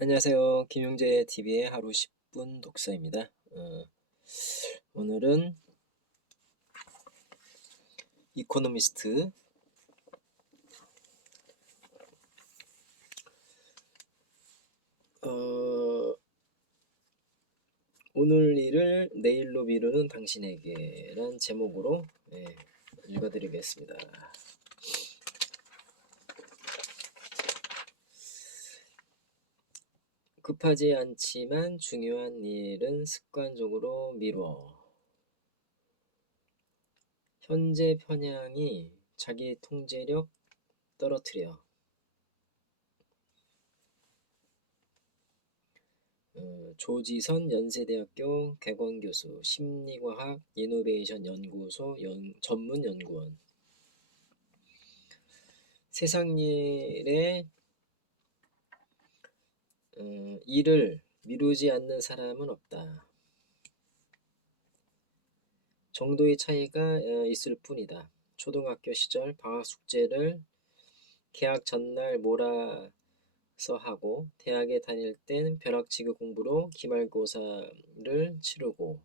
안녕하세요. 김용재 TV의 하루 10분 독서입니다. 오늘은 이코노미스트 어, 오늘 일을 내일로 미루는 당신에게란 제목으로 읽어드리겠습니다. 급하지 않지만 중요한 일은 습관적으로 미뤄. 현재 편향이 자기 통제력 떨어뜨려. 조지선 연세대학교 객원교수, 심리과학 이노베이션 연구소 전문 연구원. 세상 일에 일을 미루지 않는 사람은 없다. 정도의 차이가 있을 뿐이다. 초등학교 시절 방학 숙제를 개학 전날 몰아서 하고, 대학에 다닐 땐 벼락치기 공부로 기말고사를 치르고,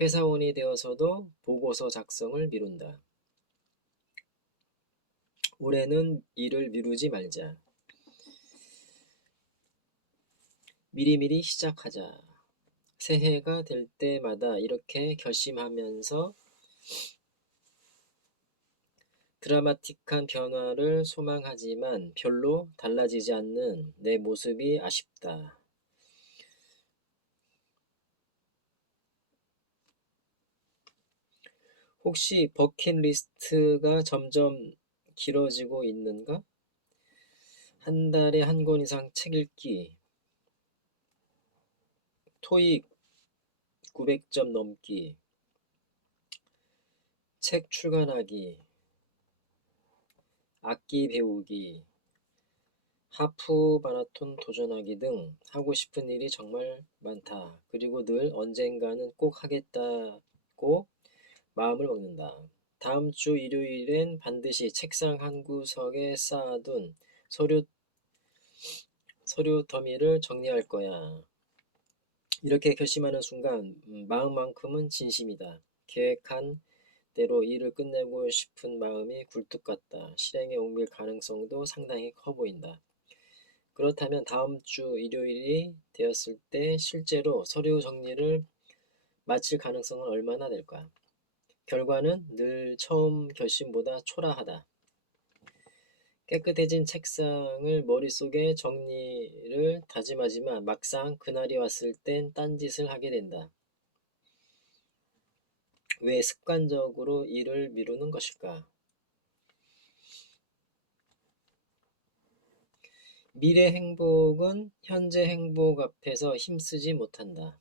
회사원이 되어서도 보고서 작성을 미룬다. 올해는 일을 미루지 말자. 미리미리 시작하자. 새해가 될 때마다 이렇게 결심하면서 드라마틱한 변화를 소망하지만 별로 달라지지 않는 내 모습이 아쉽다. 혹시 버킷리스트가 점점 길어지고 있는가? 한 달에 한 권 이상 책 읽기, 토익 900점 넘기, 책 출간하기, 악기 배우기, 하프 마라톤 도전하기 등 하고 싶은 일이 정말 많다. 그리고 늘 언젠가는 꼭 하겠다고 마음을 먹는다. 다음 주 일요일엔 반드시 책상 한 구석에 쌓아둔 서류 더미를 정리할 거야. 이렇게 결심하는 순간 마음만큼은 진심이다. 계획한 대로 일을 끝내고 싶은 마음이 굴뚝 같다. 실행에 옮길 가능성도 상당히 커 보인다. 그렇다면 다음 주 일요일이 되었을 때 실제로 서류 정리를 마칠 가능성은 얼마나 될까? 결과는 늘 처음 결심보다 초라하다. 깨끗해진 책상을 머릿속에 정리를 다짐하지만 막상 그날이 왔을 땐 딴짓을 하게 된다. 왜 습관적으로 일을 미루는 것일까? 미래 행복은 현재 행복 앞에서 힘쓰지 못한다.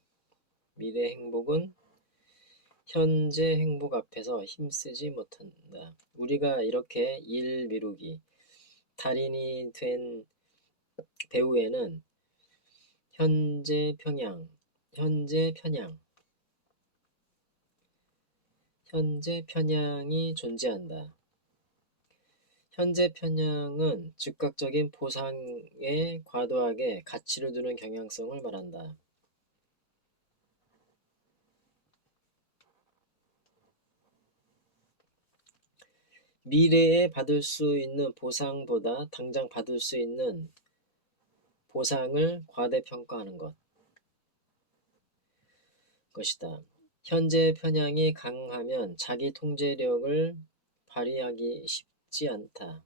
미래 행복은 현재 행복 앞에서 힘쓰지 못한다. 우리가 이렇게 일 미루기 달인이 된 배우에는 현재 평양, 현재 편향, 현재 편향이 존재한다. 현재 편향은 즉각적인 보상에 과도하게 가치를 두는 경향성을 말한다. 미래에 받을 수 있는 보상보다 당장 받을 수 있는 보상을 과대평가하는 것이다. 현재 편향이 강하면 자기 통제력을 발휘하기 쉽지 않다.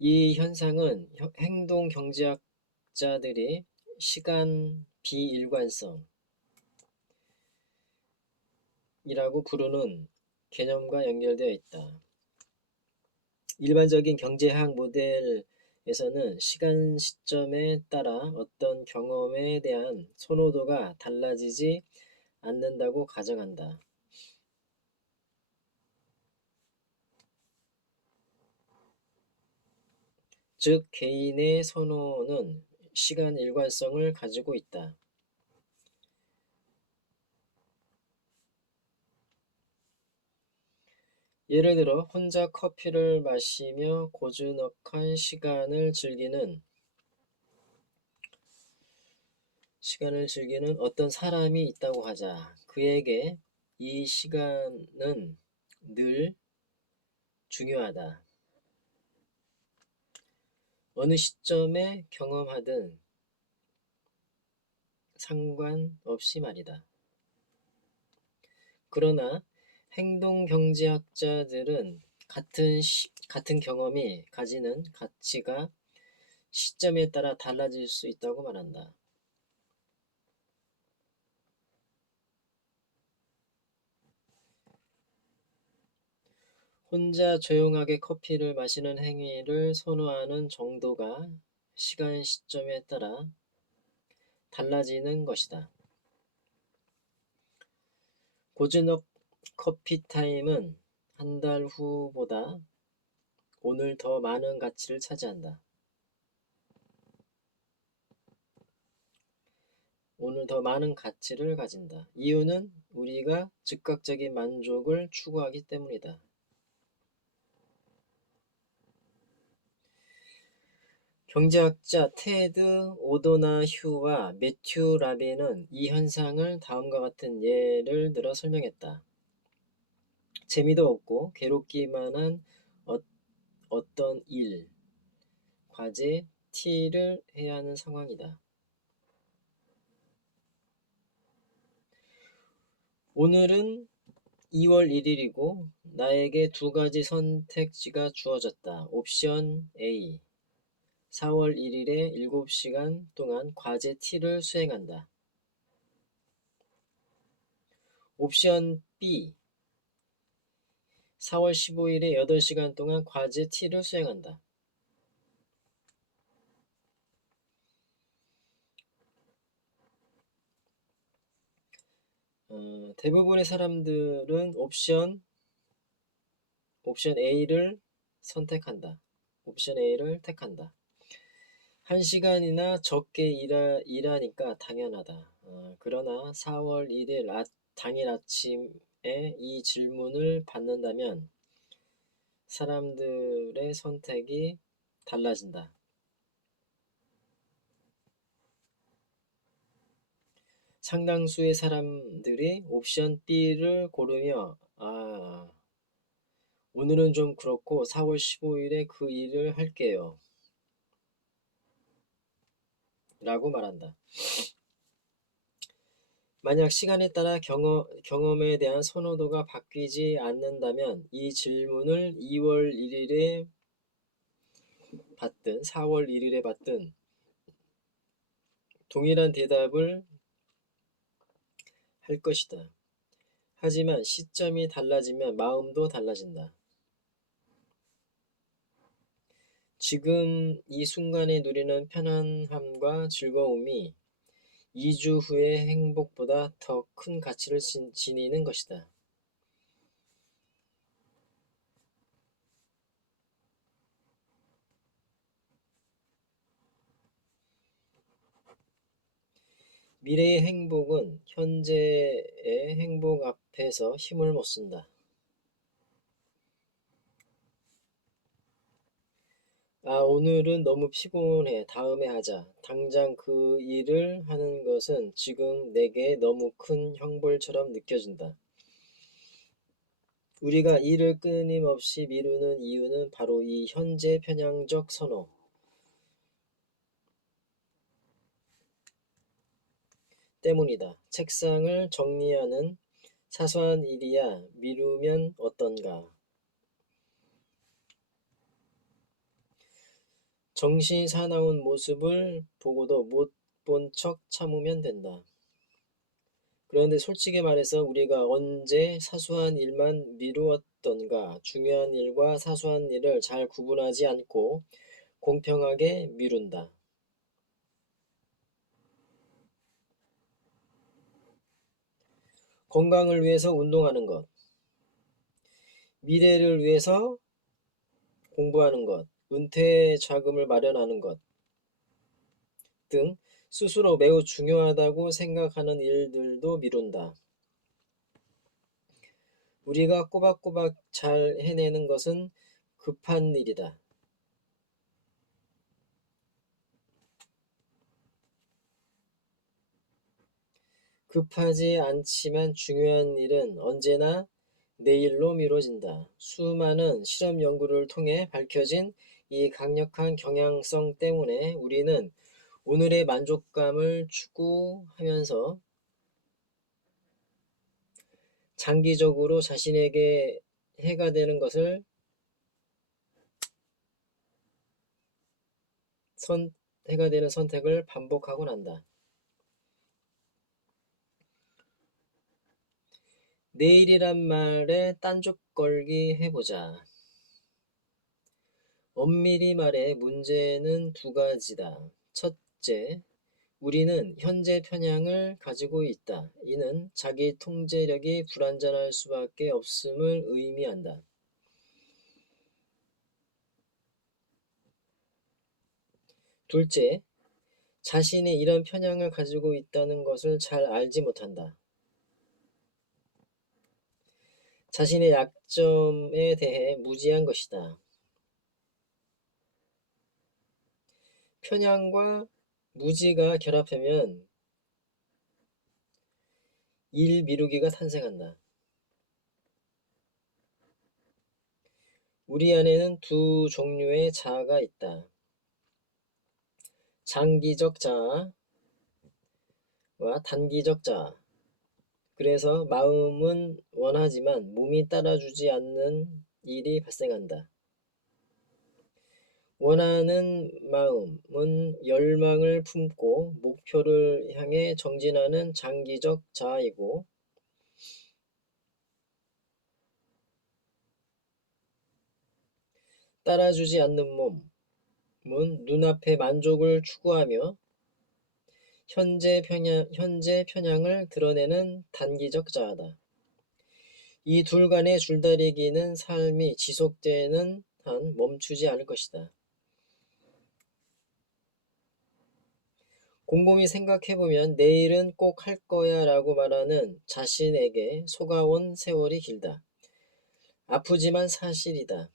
이 현상은 행동 경제학자들이 시간 비일관성이라고 부르는 개념과 연결되어 있다. 일반적인 경제학 모델에서는 시간 시점에 따라 어떤 경험에 대한 선호도가 달라지지 않는다고 가정한다. 즉, 개인의 선호는 시간 일관성을 가지고 있다. 예를 들어 혼자 커피를 마시며 고즈넉한 시간을 즐기는 어떤 사람이 있다고 하자. 그에게 이 시간은 늘 중요하다. 어느 시점에 경험하든 상관없이 말이다. 그러나 행동경제학자들은 같은 경험이 가지는 가치가 시점에 따라 달라질 수 있다고 말한다. 혼자 조용하게 커피를 마시는 행위를 선호하는 정도가 시간 시점에 따라 달라지는 것이다. 고즈넉 커피 타임은 한 달 후보다 오늘 더 많은 가치를 차지한다. 오늘 더 많은 가치를 가진다. 이유는 우리가 즉각적인 만족을 추구하기 때문이다. 경제학자 테드 오도나휴와 매튜 라벤은 이 현상을 다음과 같은 예를 들어 설명했다. 재미도 없고 괴롭기만 한 어떤 일, 과제, T를 해야 하는 상황이다. 오늘은 2월 1일이고 나에게 두 가지 선택지가 주어졌다. 옵션 A. 4월 1일에 7시간 동안 과제 T를 수행한다. 옵션 B. 4월 15일에 8시간 동안 과제 T를 수행한다. 대부분의 사람들은 옵션 A를 선택한다. 옵션 A를 택한다. 1시간이나 적게 일하니까 당연하다. 그러나 4월 1일 당일 아침에 이 질문을 받는다면 사람들의 선택이 달라진다. 상당수의 사람들이 옵션 B를 고르며 오늘은 좀 그렇고 4월 15일에 그 일을 할게요. 라고 말한다. 만약 시간에 따라 경험에 대한 선호도가 바뀌지 않는다면 이 질문을 2월 1일에 받든 4월 1일에 받든 동일한 대답을 할 것이다. 하지만 시점이 달라지면 마음도 달라진다. 지금 이 순간에 누리는 편안함과 즐거움이 2주 후의 행복보다 더 큰 가치를 지니는 것이다. 미래의 행복은 현재의 행복 앞에서 힘을 못 쓴다. 오늘은 너무 피곤해. 다음에 하자. 당장 그 일을 하는 것은 지금 내게 너무 큰 형벌처럼 느껴진다. 우리가 일을 끊임없이 미루는 이유는 바로 이 현재 편향적 선호 때문이다. 책상을 정리하는 사소한 일이야 미루면 어떤가. 정신이 사나운 모습을 보고도 못 본 척 참으면 된다. 그런데 솔직히 말해서 우리가 언제 사소한 일만 미루었던가. 중요한 일과 사소한 일을 잘 구분하지 않고 공평하게 미룬다. 건강을 위해서 운동하는 것, 미래를 위해서 공부하는 것, 은퇴 자금을 마련하는 것 등 스스로 매우 중요하다고 생각하는 일들도 미룬다. 우리가 꼬박꼬박 잘 해내는 것은 급한 일이다. 급하지 않지만 중요한 일은 언제나 내일로 미뤄진다. 수많은 실험 연구를 통해 밝혀진 이 강력한 경향성 때문에 우리는 오늘의 만족감을 추구하면서 장기적으로 자신에게 해가 되는 것을 해가 되는 선택을 반복하곤 한다. 내일이란 말에 딴죽 걸기 해보자. 엄밀히 말해 문제는 두 가지다. 첫째, 우리는 현재 편향을 가지고 있다. 이는 자기 통제력이 불완전할 수밖에 없음을 의미한다. 둘째, 자신이 이런 편향을 가지고 있다는 것을 잘 알지 못한다. 자신의 약점에 대해 무지한 것이다. 편향과 무지가 결합하면 일 미루기가 탄생한다. 우리 안에는 두 종류의 자아가 있다. 장기적 자아와 단기적 자아. 그래서 마음은 원하지만 몸이 따라주지 않는 일이 발생한다. 원하는 마음은 열망을 품고 목표를 향해 정진하는 장기적 자아이고, 따라주지 않는 몸은 눈앞의 만족을 추구하며 현재 편향을 드러내는 단기적 자아다. 이 둘 간의 줄다리기는 삶이 지속되는 한 멈추지 않을 것이다. 곰곰이 생각해보면 내일은 꼭 할 거야 라고 말하는 자신에게 속아온 세월이 길다. 아프지만 사실이다.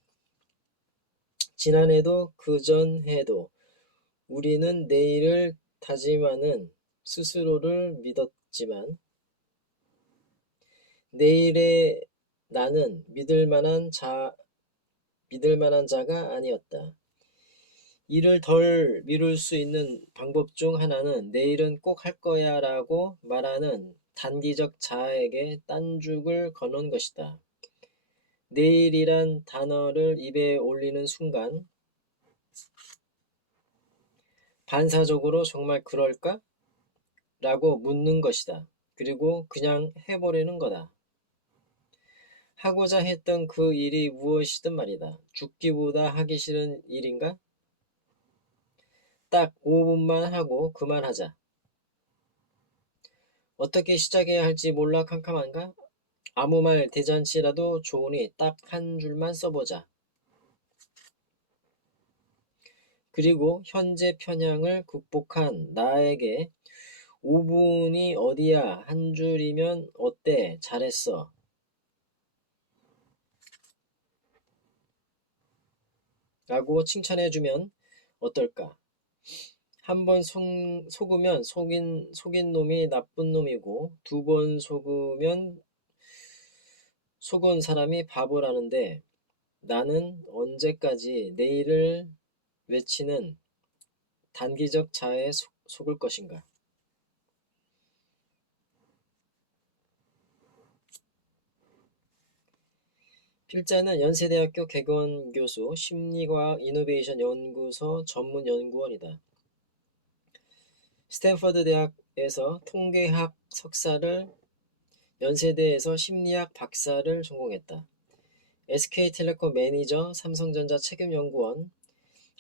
지난해도 그전해도 우리는 내일을 다짐하는 스스로를 믿었지만 내일의 나는 믿을 만한 자가 아니었다. 이를 덜 미룰 수 있는 방법 중 하나는 내일은 꼭 할 거야 라고 말하는 단기적 자아에게 딴죽을 거는 것이다. 내일이란 단어를 입에 올리는 순간 반사적으로 정말 그럴까? 라고 묻는 것이다. 그리고 그냥 해버리는 거다. 하고자 했던 그 일이 무엇이든 말이다. 죽기보다 하기 싫은 일인가? 딱 5분만 하고 그만하자. 어떻게 시작해야 할지 몰라 캄캄한가? 아무 말 대잔치라도 좋으니 딱 한 줄만 써보자. 그리고 현재 편향을 극복한 나에게 5분이 어디야? 한 줄이면 어때? 잘했어. 라고 칭찬해주면 어떨까? 한 번 속으면 속인 놈이 나쁜 놈이고, 두 번 속으면 속은 사람이 바보라는데, 나는 언제까지 내일을 외치는 단기적 자아에 속을 것인가? 필자는 연세대학교 개건교수, 심리과학 이노베이션 연구소 전문 연구원이다. 스탠퍼드 대학에서 통계학 석사를, 연세대에서 심리학 박사를 전공했다. SK텔레콤 매니저, 삼성전자 책임연구원,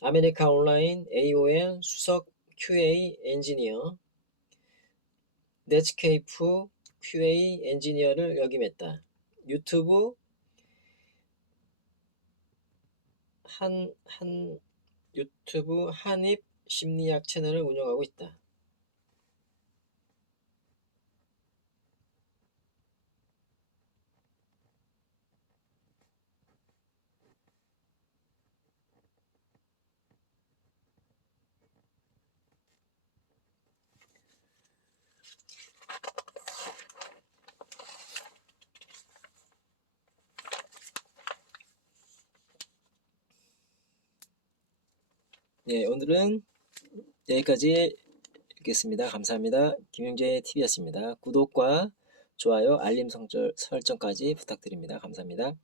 아메리카 온라인 AOL 수석 QA 엔지니어, 넷스케이프 QA 엔지니어를 역임했다. 유튜브 한입 심리학 채널을 운영하고 있다. 네, 오늘은 여기까지 읽겠습니다. 감사합니다. 김용재 TV였습니다. 구독과 좋아요, 알림 설정까지 부탁드립니다. 감사합니다.